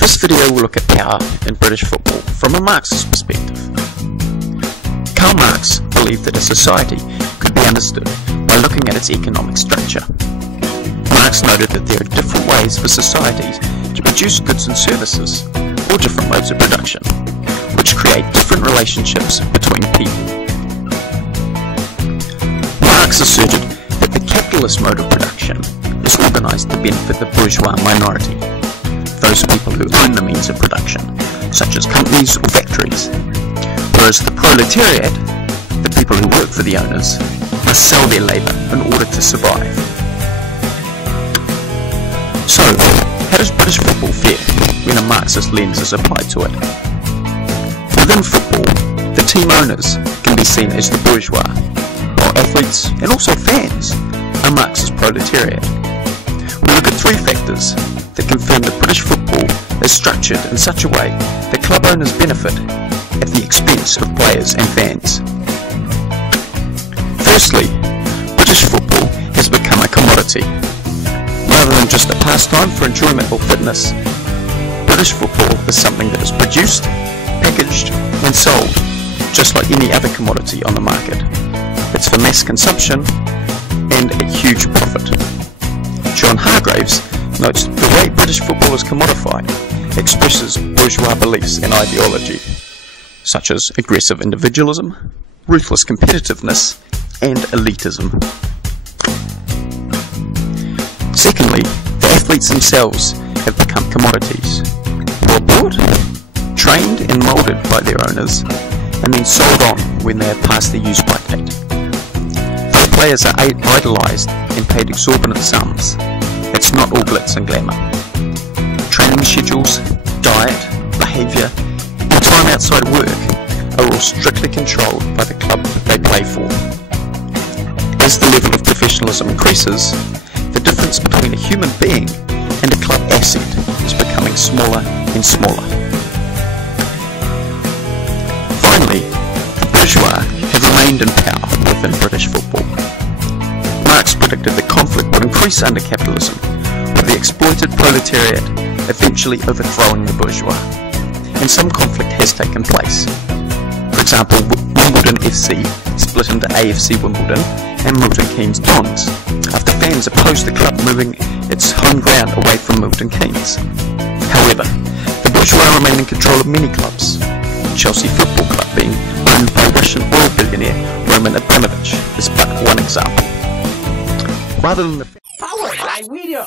This video will look at power in British football from a Marxist perspective. Karl Marx believed that a society could be understood by looking at its economic structure. Marx noted that there are different ways for societies to produce goods and services, or different modes of production, which create different relationships between people. Marx asserted that the capitalist mode of production is organised to benefit the bourgeois minority, those people who own the means of production, such as companies or factories, whereas the proletariat, the people who work for the owners, must sell their labour in order to survive. So, how does British football fare when a Marxist lens is applied to it? Within football, the team owners can be seen as the bourgeois, while athletes and also fans are Marxist proletariat. We look at three factors that confirm that British football is structured in such a way that club owners benefit at the expense of players and fans. Firstly, British football has become a commodity. Rather than just a pastime for enjoyment or fitness, British football is something that is produced, packaged and sold, just like any other commodity on the market. It's for mass consumption and a huge profit. John Hargreaves notes the way British football is commodified expresses bourgeois beliefs and ideology, such as aggressive individualism, ruthless competitiveness, and elitism. Secondly, the athletes themselves have become commodities, well bought, trained and moulded by their owners, and then sold on when they have passed their use-by date. Those players are idolised and paid exorbitant sums. It's not all glitz and glamour. Training schedules, diet, behaviour, and time outside work are all strictly controlled by the club they play for. As the level of professionalism increases, the difference between a human being and a club asset is becoming smaller and smaller. Finally, the bourgeois have remained in power within British football. Marx predicted that conflict would increase under capitalism, with the exploited proletariat eventually overthrowing the bourgeois, and some conflict has taken place. For example, Wimbledon FC split into AFC Wimbledon and Milton Keynes Dons, after fans opposed the club moving its home ground away from Milton Keynes. However, the bourgeois remain in control of many clubs, Chelsea Football Club being owned by Russian oil billionaire Roman Abramovich is but one example. Rather than the Powered by video.